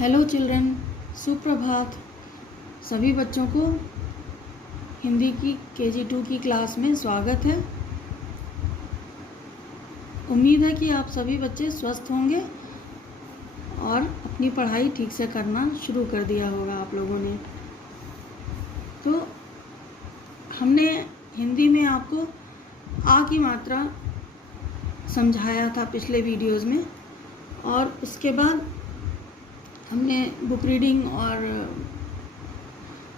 Hello children, सुप्रभात। सभी बच्चों को हिंदी की KG2 की क्लास में स्वागत है। उम्मीद है कि आप सभी बच्चे स्वस्थ होंगे और अपनी पढ़ाई ठीक से करना शुरू कर दिया होगा आप लोगों ने। तो हमने हिंदी में आपको आ की मात्रा समझाया था पिछले वीडियोज़ में, और उसके बाद हमने बुक रीडिंग और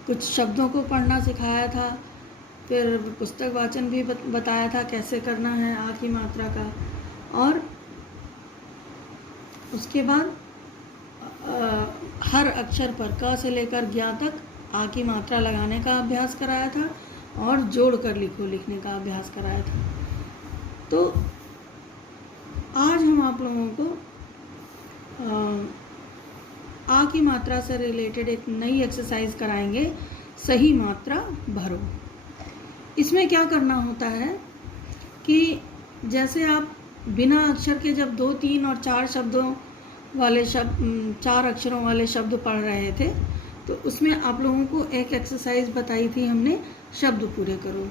कुछ शब्दों को पढ़ना सिखाया था। फिर पुस्तक वाचन भी बताया था कैसे करना है आ की मात्रा का, और उसके बाद हर अक्षर पर क से लेकर ज्ञ तक आ की मात्रा लगाने का अभ्यास कराया था और जोड़ कर लिखने का अभ्यास कराया था। तो आज हम आप लोगों को आ की मात्रा से रिलेटेड एक नई एक्सरसाइज कराएंगे, सही मात्रा भरो। इसमें क्या करना होता है कि जैसे आप बिना अक्षर के जब 2, 3 और 4 4 अक्षरों वाले शब्द पढ़ रहे थे, तो उसमें आप लोगों को एक एक्सरसाइज बताई थी हमने, शब्द पूरे करो।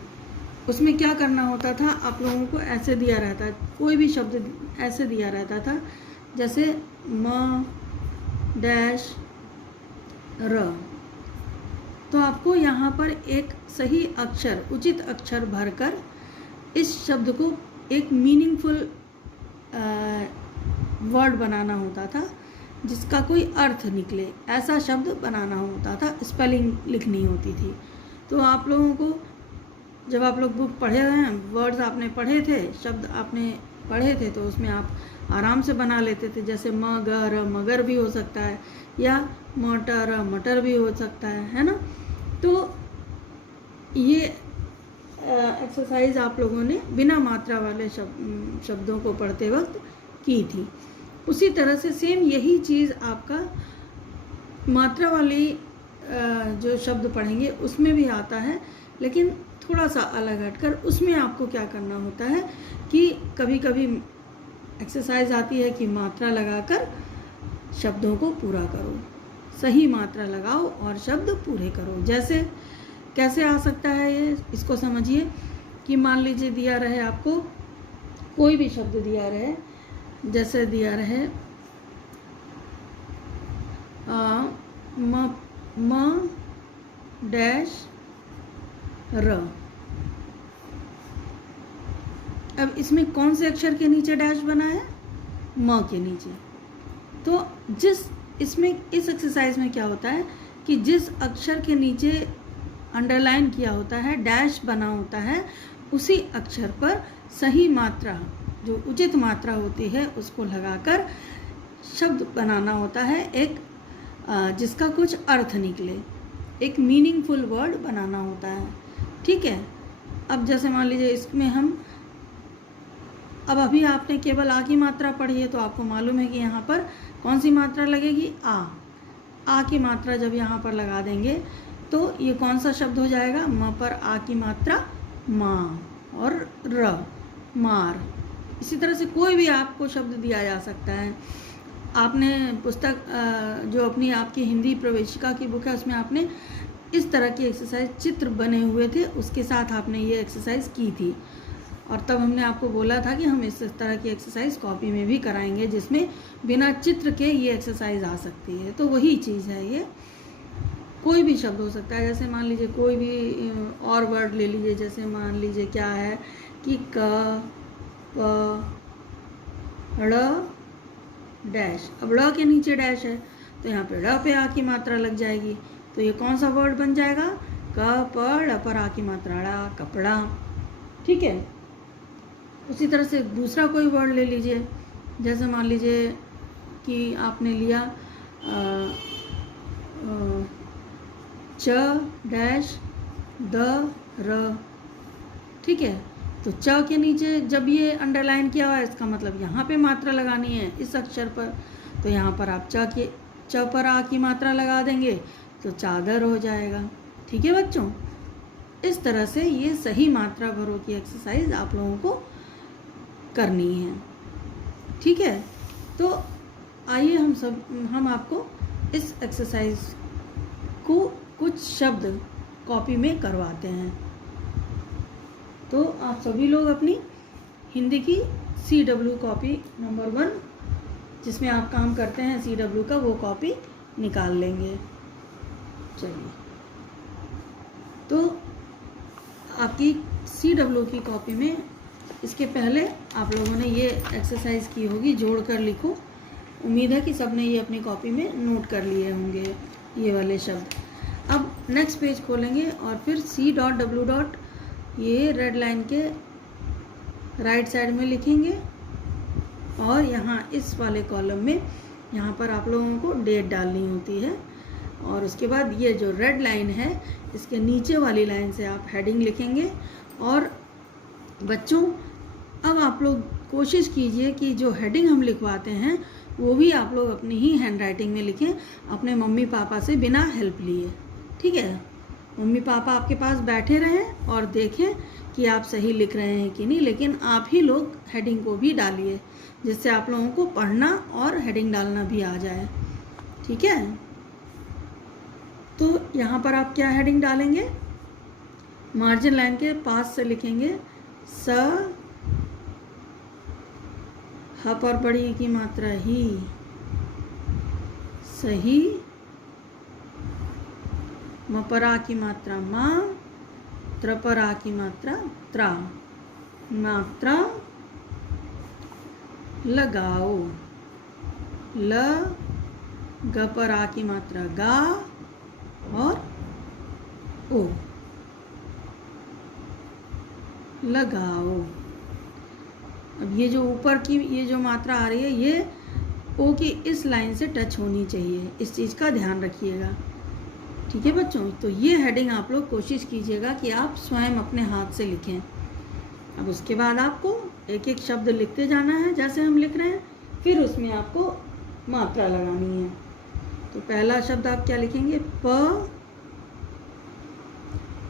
उसमें क्या करना होता था, आप लोगों को ऐसे दिया रहता, कोई भी शब्द ऐसे दिया रहता था, जैसे म डैश र। तो आपको यहाँ पर एक सही अक्षर, उचित अक्षर भरकर इस शब्द को एक मीनिंगफुल वर्ड बनाना होता था, जिसका कोई अर्थ निकले, ऐसा शब्द बनाना होता था, स्पेलिंग लिखनी होती थी। तो आप लोगों को जब आप लोग बुक पढ़े हुए हैं, वर्ड्स आपने पढ़े थे, शब्द आपने पढ़े थे, तो उसमें आप आराम से बना लेते थे। जैसे मगर, मगर भी हो सकता है, या मटर, मटर भी हो सकता है ना। तो ये एक्सरसाइज आप लोगों ने बिना मात्रा वाले शब्दों को पढ़ते वक्त की थी। उसी तरह से सेम यही चीज़ आपका मात्रा वाली जो शब्द पढ़ेंगे उसमें भी आता है, लेकिन थोड़ा सा अलग हटकर। उसमें आपको क्या करना होता है कि कभी कभी एक्सरसाइज आती है कि मात्रा लगाकर शब्दों को पूरा करो, सही मात्रा लगाओ और शब्द पूरे करो। जैसे कैसे आ सकता है ये, इसको समझिए कि मान लीजिए दिया रहे आपको कोई भी शब्द दिया रहे, जैसे दिया रहे म डैश र। अब इसमें कौन से अक्षर के नीचे डैश बना है? म के नीचे। तो इस एक्सरसाइज में क्या होता है कि जिस अक्षर के नीचे अंडरलाइन किया होता है, डैश बना होता है, उसी अक्षर पर सही मात्रा, जो उचित मात्रा होती है, उसको लगाकर शब्द बनाना होता है, एक जिसका कुछ अर्थ निकले, एक मीनिंगफुल वर्ड बनाना होता है। ठीक है। अब जैसे मान लीजिए इसमें हम, अब अभी आपने केवल आ की मात्रा पढ़ी है, तो आपको मालूम है कि यहाँ पर कौन सी मात्रा लगेगी? आ की मात्रा जब यहाँ पर लगा देंगे तो ये कौन सा शब्द हो जाएगा? म पर आ की मात्रा माँ, और र मार। इसी तरह से कोई भी आपको शब्द दिया जा सकता है। आपने पुस्तक जो अपनी आपकी हिंदी प्रवेशिका की बुक है, उसमें आपने इस तरह की एक्सरसाइज, चित्र बने हुए थे, उसके साथ आपने ये एक्सरसाइज की थी। और तब हमने आपको बोला था कि हम इस तरह की एक्सरसाइज कॉपी में भी कराएंगे, जिसमें बिना चित्र के ये एक्सरसाइज आ सकती है। तो वही चीज़ है ये। कोई भी शब्द हो सकता है, जैसे मान लीजिए कोई भी और वर्ड ले लीजिए, जैसे मान लीजिए क्या है कि क प ड़ डैश। अब ड़ के नीचे डैश है, तो यहाँ पे ड़ पे आ की मात्रा लग जाएगी, तो ये कौन सा वर्ड बन जाएगा? क प ड़ पर आ की मात्रा ड़ा, कपड़ा। ठीक है। उसी तरह से दूसरा कोई वर्ड ले लीजिए, जैसे मान लीजिए कि आपने लिया च डैश द र। ठीक है। तो च के नीचे जब ये अंडरलाइन किया हुआ है, इसका मतलब यहाँ पे मात्रा लगानी है इस अक्षर पर, तो यहाँ पर आप च पर आ की मात्रा लगा देंगे तो चादर हो जाएगा। ठीक है बच्चों, इस तरह से ये सही मात्रा भरो की एक्सरसाइज आप लोगों को करनी है। ठीक है। तो आइए हम आपको इस एक्सरसाइज को कुछ शब्द कॉपी में करवाते हैं। तो आप सभी लोग अपनी हिंदी की CW कॉपी नंबर 1 जिसमें आप काम करते हैं CW का, वो कॉपी निकाल लेंगे। चलिए, तो आपकी CW की कॉपी में इसके पहले आप लोगों ने ये एक्सरसाइज की होगी, जोड़कर लिखो। उम्मीद है कि सबने ये अपनी कॉपी में नोट कर लिए होंगे ये वाले शब्द। अब नेक्स्ट पेज खोलेंगे और फिर C.W. ये रेड लाइन के राइट साइड में लिखेंगे और यहाँ इस वाले कॉलम में यहाँ पर आप लोगों को डेट डालनी होती है। और उसके बाद ये जो रेड लाइन है इसके नीचे वाली लाइन से आप हेडिंग लिखेंगे। और बच्चों, अब आप लोग कोशिश कीजिए कि जो हेडिंग हम लिखवाते हैं वो भी आप लोग अपनी ही हैंडराइटिंग में लिखें, अपने मम्मी पापा से बिना हेल्प लिए। ठीक है, मम्मी पापा आपके पास बैठे रहें और देखें कि आप सही लिख रहे हैं कि नहीं, लेकिन आप ही लोग हेडिंग को भी डालिए जिससे आप लोगों को पढ़ना और हेडिंग डालना भी आ जाए। ठीक है, तो यहाँ पर आप क्या हेडिंग डालेंगे? मार्जिन लाइन के पास से लिखेंगे स, ह पर बड़ी की मात्रा ही, सही, म पर आ की मात्रा मा, त्र पर आ की मात्रा त्रा, मात्रा लगाओ, ल, ग पर आ की मात्रा गा और ओ, लगाओ। अब ये जो ऊपर की ये जो मात्रा आ रही है ये ओ की इस लाइन से टच होनी चाहिए, इस चीज़ का ध्यान रखिएगा। ठीक है बच्चों, तो ये हेडिंग आप लोग कोशिश कीजिएगा कि आप स्वयं अपने हाथ से लिखें। अब उसके बाद आपको एक एक शब्द लिखते जाना है जैसे हम लिख रहे हैं, फिर उसमें आपको मात्रा लगानी है। तो पहला शब्द आप क्या लिखेंगे? प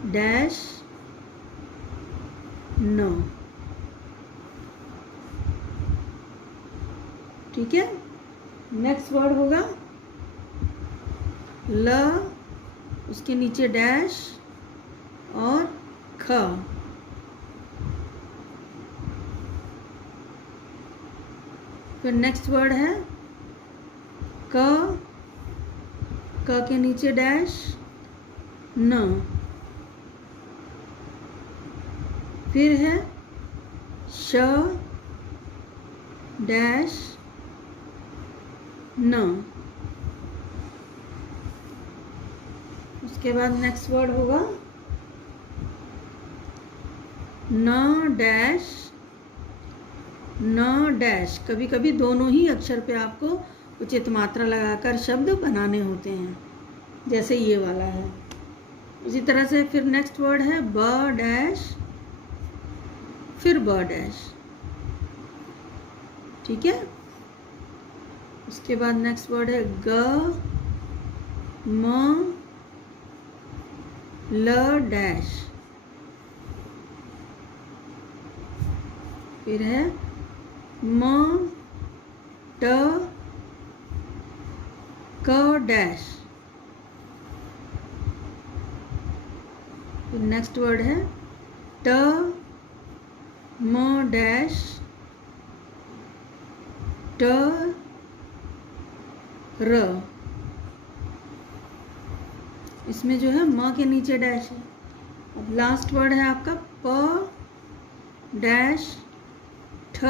डैश न। ठीक है, नेक्स्ट वर्ड होगा ल, उसके नीचे डैश और ख। फिर नेक्स्ट वर्ड है क, क के नीचे डैश न। फिर है श डैश न। उसके बाद नेक्स्ट वर्ड होगा न डैश न डैश। कभी कभी दोनों ही अक्षर पे आपको उचित मात्रा लगाकर शब्द बनाने होते हैं, जैसे ये वाला है। इसी तरह से फिर नेक्स्ट वर्ड है ब डैश, फिर ब डैश। ठीक है, उसके बाद नेक्स्ट वर्ड है ग म ल डैश। फिर है म ट क डैश। फिर नेक्स्ट वर्ड है ट म डैश ट र। इसमें जो है म के नीचे डैश है। अब लास्ट वर्ड है आपका प डैश ठ,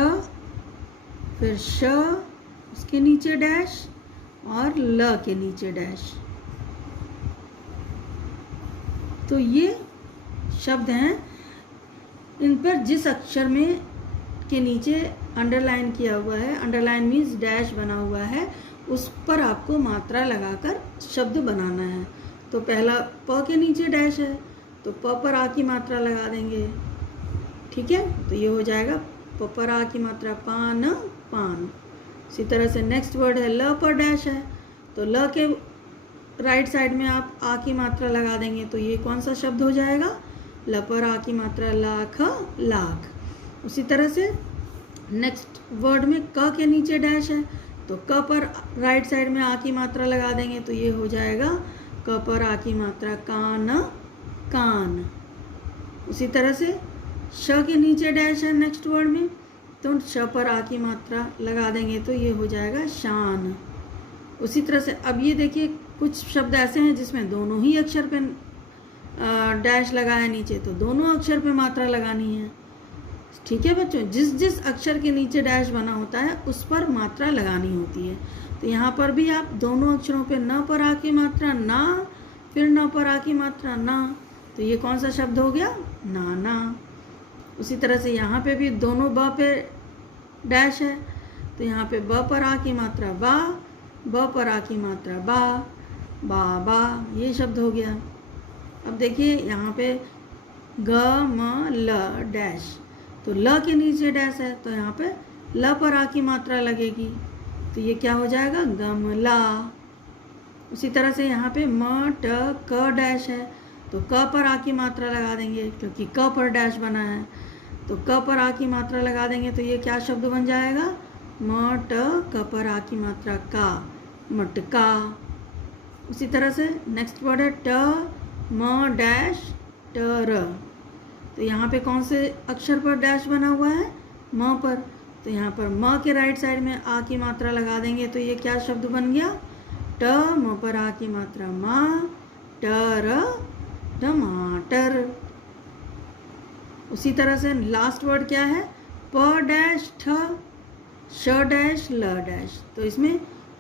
फिर श, उसके नीचे डैश और ल के नीचे डैश। तो ये शब्द हैं, इन पर जिस अक्षर में के नीचे अंडरलाइन किया हुआ है, अंडरलाइन मीन्स डैश बना हुआ है, उस पर आपको मात्रा लगाकर शब्द बनाना है। तो पहला प के नीचे डैश है तो प पर आ की मात्रा लगा देंगे। ठीक है, तो ये हो जाएगा प पर आ की मात्रा पान, पान। इसी तरह से नेक्स्ट वर्ड है ल पर डैश है तो ल के राइट साइड में आप आ की मात्रा लगा देंगे, तो ये कौन सा शब्द हो जाएगा? ल पर आ की मात्रा लाख, लाख। उसी तरह से नेक्स्ट वर्ड में क के नीचे डैश है तो क पर राइट साइड में आ की मात्रा लगा देंगे तो ये हो जाएगा क पर आ की मात्रा कान, कान। उसी तरह से श के नीचे डैश है नेक्स्ट वर्ड में, तो श पर आ की मात्रा लगा देंगे तो ये हो जाएगा शान। उसी तरह से अब ये देखिए कुछ शब्द ऐसे हैं जिसमें दोनों ही अक्षर पे डैश लगा है नीचे, तो दोनों अक्षर पे मात्रा लगानी है। ठीक है बच्चों, जिस जिस अक्षर के नीचे डैश बना होता है उस पर मात्रा लगानी होती है। तो यहाँ पर भी आप दोनों अक्षरों पे न पर आ की मात्रा ना, फिर न पर आ की मात्रा ना, तो ये कौन सा शब्द हो गया? नाना। उसी तरह से यहाँ पे भी दोनों ब पे डैश है, तो यहाँ पे ब पर आ की मात्रा बा, ब पर आ की मात्रा बा, बा, ये शब्द हो गया। अब देखिए यहाँ पे ग म ल डैश, तो ल के नीचे डैश है तो यहाँ पे ल पर आ की मात्रा लगेगी, तो ये क्या हो जाएगा? गमला। उसी तरह से यहाँ पे म ट क डैश है, तो क पर आ की मात्रा लगा देंगे क्योंकि क पर डैश बना है, तो क पर आ की मात्रा लगा देंगे तो ये क्या शब्द बन जाएगा? म ट क पर आ की मात्रा का, मटका। उसी तरह से नेक्स्ट वर्ड है ट म डैश ट र, तो यहाँ पे कौन से अक्षर पर डैश बना हुआ है? म पर, तो यहाँ पर म के राइट साइड में आ की मात्रा लगा देंगे तो ये क्या शब्द बन गया? ट म पर आ की मात्रा मा, ट र टमाटर। उसी तरह से लास्ट वर्ड क्या है? प डैश ठ, श डैश ल डैश, तो इसमें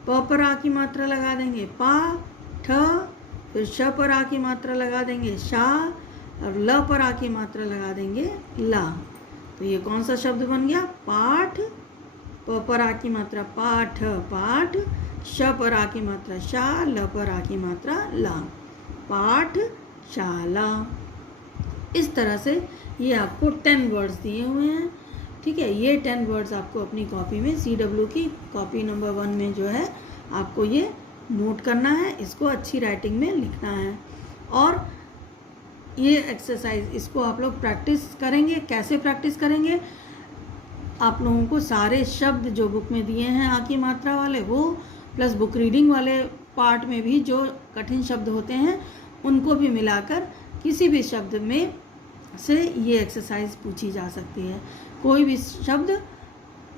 प पर आ की मात्रा लगा देंगे पा, ठ, फिर श पर आ की मात्रा लगा देंगे शा, और ल पर आ की मात्रा लगा देंगे ला, तो ये कौन सा शब्द बन गया? पाठ। प पर आ की मात्रा पाठ, पाठ, श पर आ की मात्रा शा, ल पर आ की मात्रा ला, पाठशाला। इस तरह से ये आपको 10 वर्ड्स दिए हुए हैं। ठीक है, ये 10 वर्ड्स आपको अपनी कॉपी में CW की कॉपी नंबर 1 में जो है आपको ये नोट करना है, इसको अच्छी राइटिंग में लिखना है। और ये एक्सरसाइज इसको आप लोग प्रैक्टिस करेंगे। कैसे प्रैक्टिस करेंगे? आप लोगों को सारे शब्द जो बुक में दिए हैं आ की मात्रा वाले वो, प्लस बुक रीडिंग वाले पार्ट में भी जो कठिन शब्द होते हैं उनको भी मिलाकर किसी भी शब्द में से ये एक्सरसाइज पूछी जा सकती है। कोई भी शब्द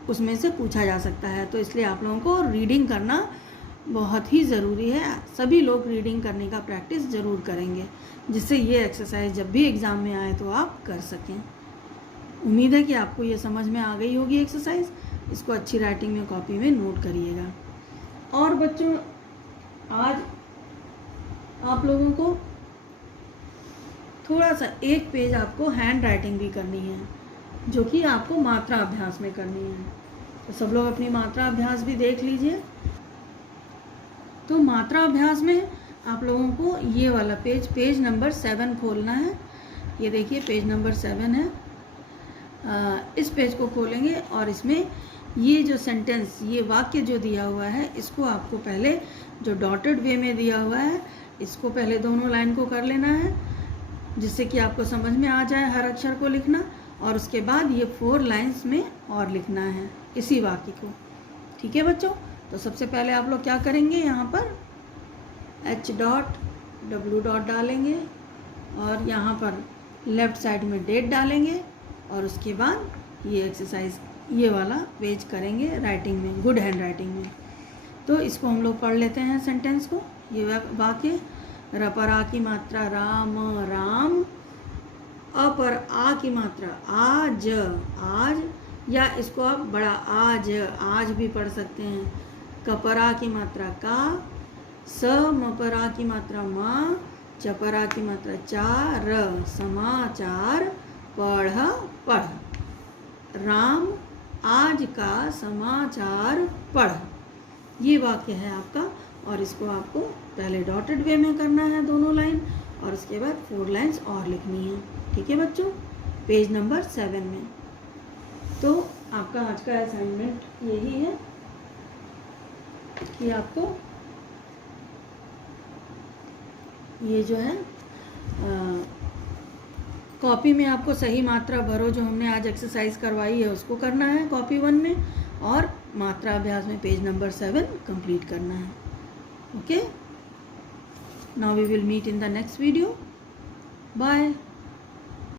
उसमें से पूछा जा सकता है, तो इसलिए आप लोगों को रीडिंग करना बहुत ही ज़रूरी है। सभी लोग रीडिंग करने का प्रैक्टिस ज़रूर करेंगे, जिससे ये एक्सरसाइज जब भी एग्ज़ाम में आए तो आप कर सकें। उम्मीद है कि आपको ये समझ में आ गई होगी एक्सरसाइज। इसको अच्छी राइटिंग में कॉपी में नोट करिएगा। और बच्चों, आज आप लोगों को थोड़ा सा एक पेज आपको हैंड राइटिंग भी करनी है, जो कि आपको मात्रा अभ्यास में करनी है। तो सब लोग अपनी मात्रा अभ्यास भी देख लीजिए। तो मात्रा अभ्यास में आप लोगों को ये वाला पेज नंबर 7 खोलना है। ये देखिए पेज नंबर 7 है। इस पेज को खोलेंगे और इसमें ये जो सेंटेंस, ये वाक्य जो दिया हुआ है, इसको आपको पहले जो डॉटेड वे में दिया हुआ है इसको पहले दोनों लाइन को कर लेना है, जिससे कि आपको समझ में आ जाए हर अक्षर को लिखना। और उसके बाद ये 4 लाइंस में और लिखना है इसी वाक्य को। ठीक है बच्चों, तो सबसे पहले आप लोग क्या करेंगे, यहाँ पर H.W. डालेंगे और यहाँ पर लेफ़्ट साइड में डेट डालेंगे और उसके बाद ये एक्सरसाइज ये वाला पेज करेंगे राइटिंग में, गुड हैंड राइटिंग में। तो इसको हम लोग पढ़ लेते हैं सेंटेंस को। ये वाक्य, र पर आ की मात्रा राम, राम, अ पर आ की मात्रा आज, आज, या इसको आप बड़ा आज, आज भी पढ़ सकते हैं। क पर आ की मात्रा का, स म पर आ की मात्रा मा, च पर आ की मात्रा चार, समाचार, पढ़, पढ़, राम आज का समाचार पढ़। ये वाक्य है आपका, और इसको आपको पहले डॉटेड वे में करना है दोनों लाइन, और उसके बाद 4 लाइंस और लिखनी है। ठीक है बच्चों, पेज नंबर 7 में। तो आपका आज का असाइनमेंट यही है कि आपको ये जो है कॉपी में आपको सही मात्रा भरो, जो हमने आज एक्सरसाइज करवाई है उसको करना है कॉपी 1 में, और मात्रा अभ्यास में पेज नंबर 7 कंप्लीट करना है. Okay, now we will meet in the next video. Bye.